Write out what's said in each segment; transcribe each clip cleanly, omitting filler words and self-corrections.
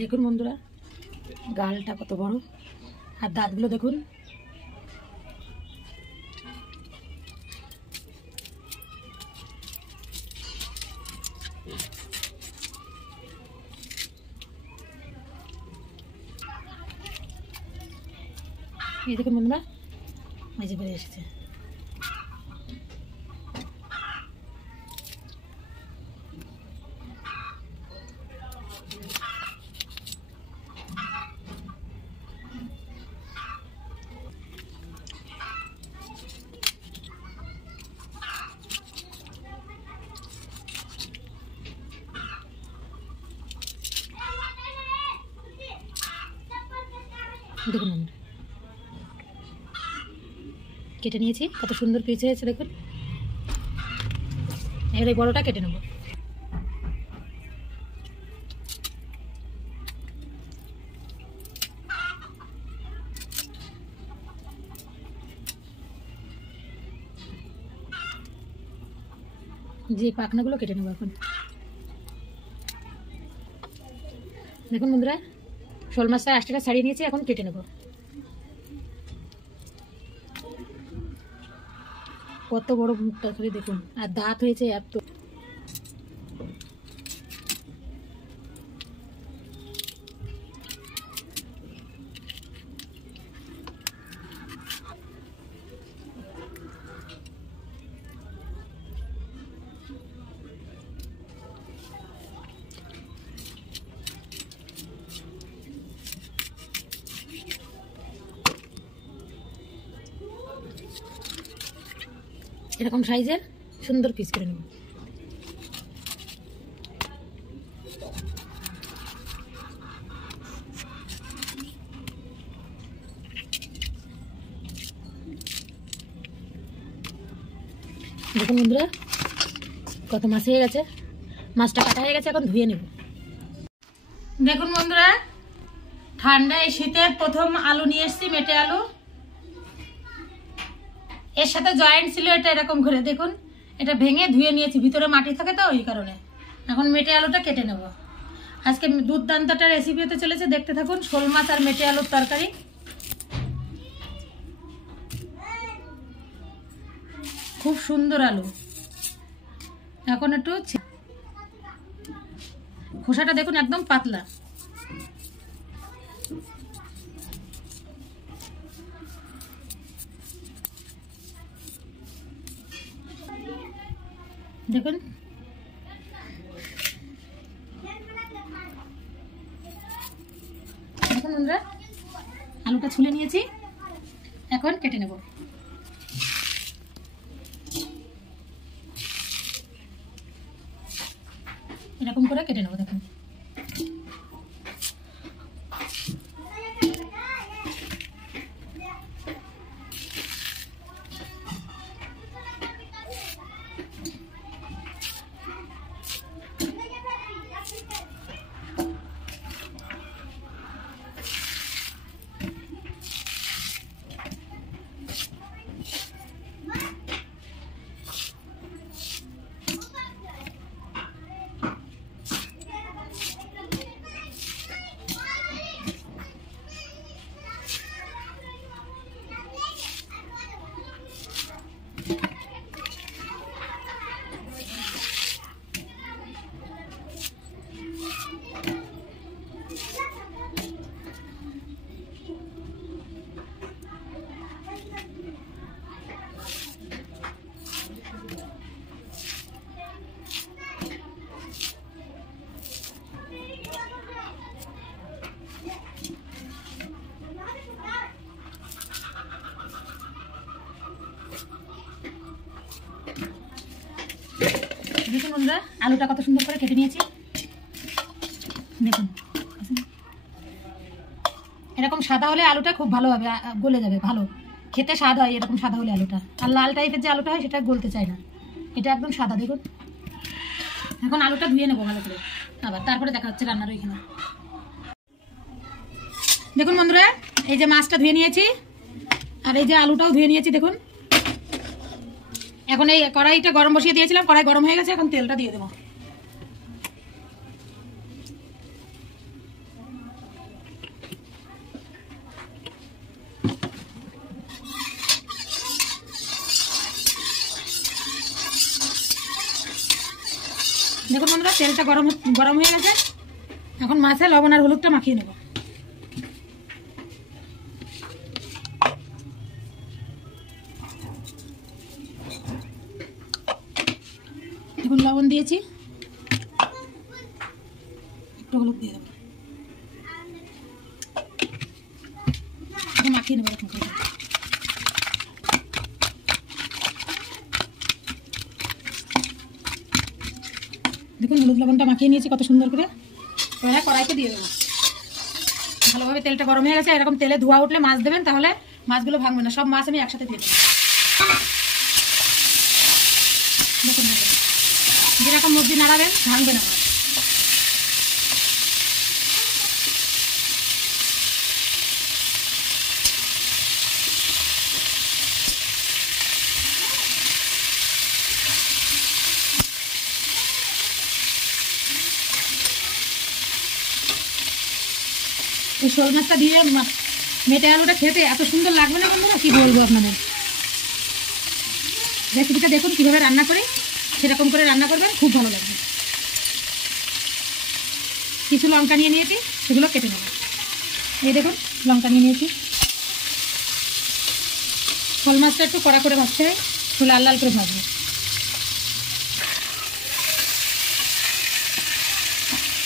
দেখুন বন্ধুরা, গালটা কত বড় আর দাঁতগুলো দেখুন। এই দেখুন বন্ধুরা, এই যে বেরিয়ে এসেছে। দেখুন বন্ধুরা, কেটে নিয়েছি, কত সুন্দর পিস হয়েছে দেখুন। এবার এই বড়টা কেটে নেব। যে পাখনাগুলো কেটে নেব এখন। দেখুন বন্ধুরা, শোল মাছটা আঁশটা ছাড়িয়ে নিয়েছি, এখন কেটে নেব। কত বড় মুখটা ধরে দেখুন, আর দাঁত হয়েছে এত। এরকম সাইজের সুন্দর পিস করে নেব। দেখুন বন্ধুরা, কত মাছ হয়ে গেছে। মাছটা কাটা হয়ে গেছে, এখন ধুয়ে নেব। দেখুন বন্ধুরা, ঠান্ডায় শীতের প্রথম আলু নিয়ে এসেছি, মেটে আলু। এর সাথে জয়েন্ট ছিল, এটা এরকম করে দেখুন। এটা ভেঙে ধুয়ে নিয়েছি, ভিতরে মাটি থাকে তো ওই কারণে। এখন মেটে আলুটা কেটে নেব। আজকে দুর্দান্ত একটা রেসিপি হতে চলেছে, দেখতে থাকুন। শোল মাছ আর মেটে আলুর তরকারি। খুব সুন্দর আলু। এখন একটু খোসাটা দেখুন, একদম পাতলা। দেখুন, দেখুন বন্ধুরা, আলুটা ছুলে নিয়েছি, এখন কেটে নেব। এরকম করে কেটে নেব। দেখুন, দেখুন বন্ধুরা, আলুটা কত সুন্দর করে কেটে নিয়েছি। দেখুন, এরকম সাদা হলে আলুটা খুব ভালো হবে, গলে যাবে, ভালো খেতে স্বাদ হয় এরকম সাদা হলে আলুটা। আর লাল টাইপের যে আলুটা হয় সেটা গলতে চায় না, এটা একদম সাদা। দেখুন, এখন আলুটা ধুয়ে নেবো ভালো করে, আবার তারপরে দেখা হচ্ছে রান্নার ওইখানে। দেখুন বন্ধুরা, এই যে মাছটা ধুয়ে নিয়েছি আর এই যে আলুটাও ধুয়ে নিয়েছি। দেখুন এখন এই কড়াইটা গরম বসিয়ে দিয়েছিলাম, কড়াই গরম হয়ে গেছে, এখন তেলটা দিয়ে দেবো। দেখুন বন্ধুরা, তেলটা গরম হয়ে গেছে, এখন মাছে লবণ আর হলুদটা মাখিয়ে নেব। দেখুন লবণ দিয়েছি, একটু হলুদ দিয়ে দেবো, মাখিয়ে নেবো এরকম করে। দেখুন হলুদ লবণটা মাখিয়ে নিয়েছি কত সুন্দর করে। এবার কড়াইতে দিয়ে দেবো, ভালোভাবে তেলটা গরম হয়ে গেছে। এরকম তেলে ধোয়া উঠলে মাছ দেবেন, তাহলে মাছগুলো ভাঙবে না। সব মাছ আমি একসাথে দিয়ে দেবো। দেখুন যেরকম মুরগি নাড়াবেন ভাঙবে না। এই শোল মাছটা দিয়ে মেটে আলুটা খেতে এত সুন্দর লাগবে না বন্ধুরা, কি বলবো আপনাদের। রেসিপিটা দেখুন কীভাবে রান্না করি, সেরকম করে রান্না করবেন, খুব ভালো লাগবে। কিছু লঙ্কা নিয়ে নিয়েছি, সেগুলো কেটে নেব। এই দেখুন লঙ্কা নিয়ে নিয়েছি। শোল মাছটা একটু কড়া করে ভাজতে হয়, একটু লাল লাল করে ভাজবো।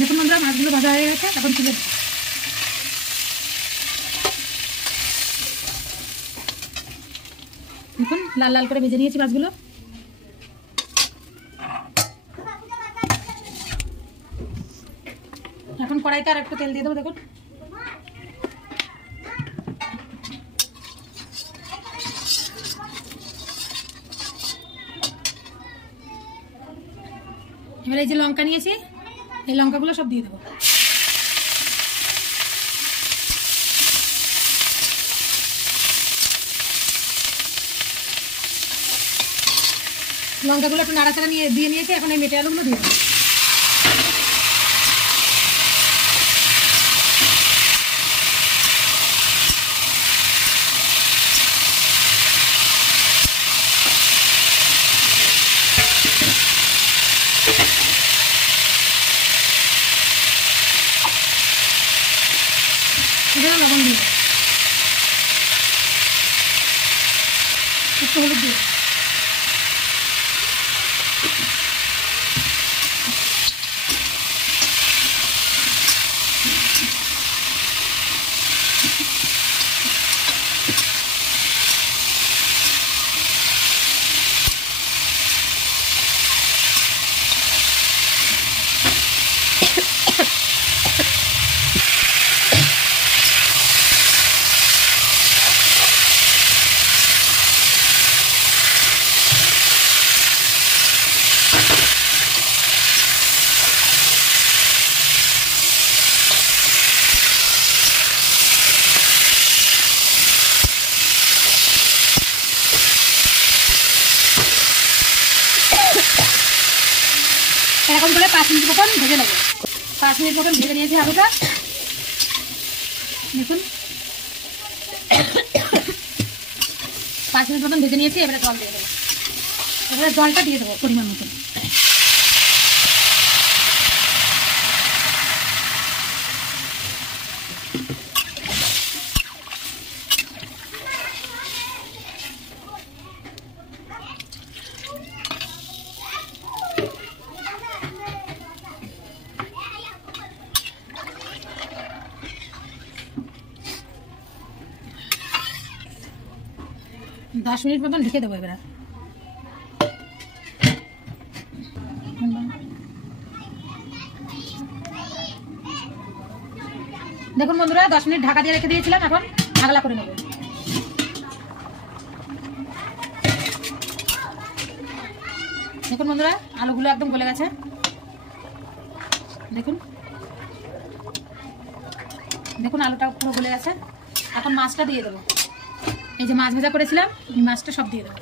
দেখুন বন্ধুরা, মাছগুলো ভাজা হয়ে গেছে, এখন তুলে দেবো। দেখুন লাল লাল করে ভেজে নিয়েছি মাছগুলো। এখন কড়াইতে আর একটু তেল দিয়ে দেবো। দেখুন এবার এই যে লঙ্কা নিয়েছি, এই লঙ্কাগুলো সব দিয়ে দেবো। লঙ্কাগুলো একটু নাড়াচাড়া দিয়ে নিয়েছি, এখন এই মেটে আলুগুলো দিয়ে দেবো। লবণ দিয়ে একটু হলুদ দিয়ে এরকম করে 5 মিনিট মতন ভেজে নেবো। 5 মিনিট মতন ভেজে নিয়েছি আলুটা। দেখুন 5 মিনিট মতন ভেজে নিয়েছি। এবারে জল দিয়ে দেবো। এবারে জলটা দিয়ে দেবো পরিমাণ মতন। दस मिनट मतन ढेके देव। एबारे देखुन बंधुरा 10 मिनट ढाका दिए रेखे दिएछिलाम, एखन आगला करे नेब। देखुन बंधुरा आलूगुलो एकदम गले गेছে। দেখুন দেখুন আলুটা পুরো গলে গেছে। এখন মাছটা দিয়ে দেবো। এই যে মাছ ভাজা করেছিলাম, এই মাছটা সব দিয়ে দেবো।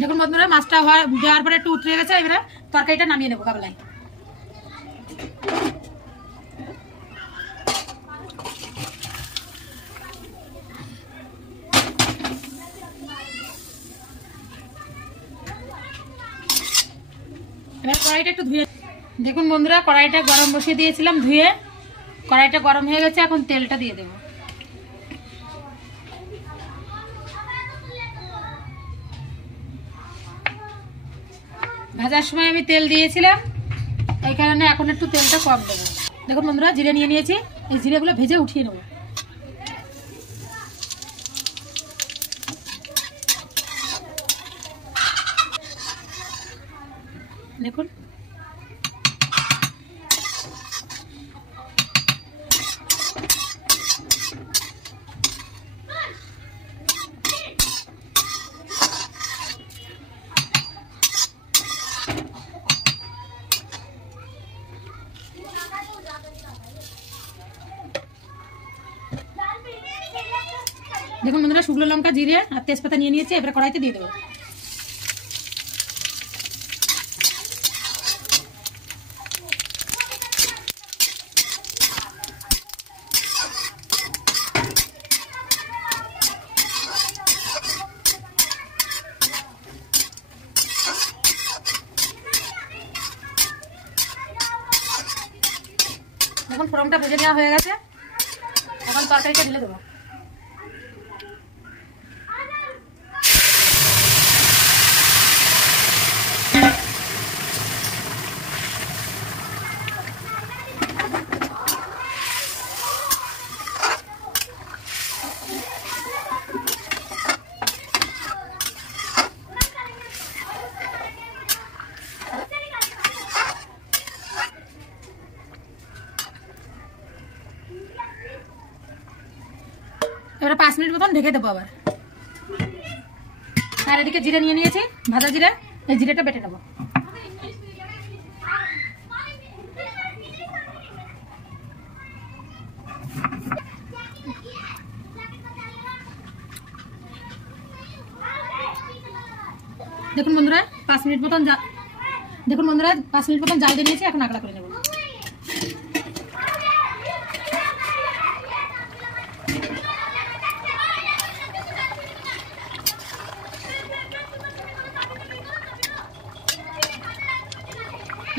দেখুন বন্ধুরা মাছটা দেওয়ার পরে একটু উতরে গেছে। এবারে তরকারিটা নামিয়ে নেবো গাবলায়। এবার কড়াইটা একটু ধুয়ে, দেখুন বন্ধুরা কড়াইটা গরম বসিয়ে দিয়েছিলাম ধুয়ে। কড়াইটা গরম হয়ে গেছে, এখন তেলটা দিয়ে দেবো। ভাজার সময় আমি তেল দিয়েছিলাম, এই কারণে এখন একটু তেলটা কম দেবো। দেখুন বন্ধুরা জিরে নিয়ে নিয়েছি, এই জিরেগুলো ভেজে উঠিয়ে নেবো। দেখুন দেখুন বন্ধুরা শুকনো লঙ্কা জিরে আর তেজপাতা নিয়ে নিয়েছি, এবারে কড়াইতে দিয়ে দেবো। এখন ফোড়নটা ভেজে নেওয়া হয়ে গেছে, এখন তরকারিটা ঢেলে দেবো। এবারে 5 মিনিট মতন ঢেকে দেবো আবার। আর এদিকে জিরে নিয়ে নিয়েছি, ভাজা জিরে, এই জিরেটা বেটে নেবো। দেখুন বন্ধুরা 5 মিনিট মতন জাল দিয়ে নিয়েছি, এখন আগড়া করে নেবো।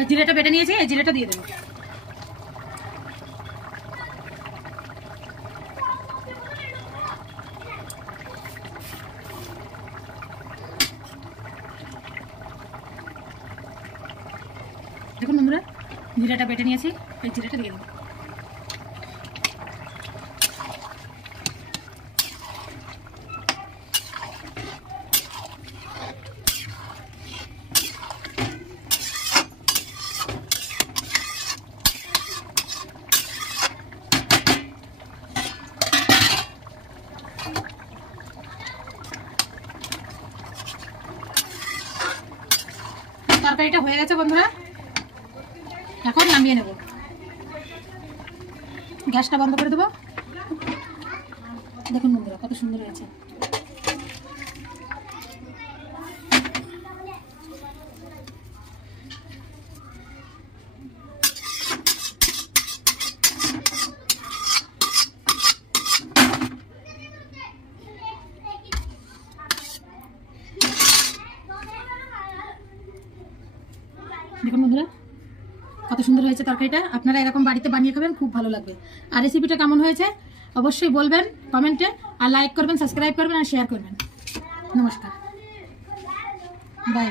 জিরেটা বেটে নিয়েছি, এই জিরেটা দিয়ে দেবো। দেখুন বন্ধুরা জিরাটা বেটে নিয়েছি, এই জিরাটা দিয়ে দেবো। তরকারিটা হয়ে গেছে বন্ধুরা, এখন নামিয়ে নেব। গ্যাসটা বন্ধ করে দেবো। দেখুন বন্ধুরা কত সুন্দর হয়েছে। দেখুন বন্ধুরা কত সুন্দর হয়েছে তরকারিটা। আপনারা এরকম বাড়িতে বানিয়ে খাবেন, খুব ভালো লাগবে। আর রেসিপিটা কেমন হয়েছে অবশ্যই বলবেন কমেন্টে, আর লাইক করবেন, সাবস্ক্রাইব করবেন আর শেয়ার করবেন। নমস্কার, বাই।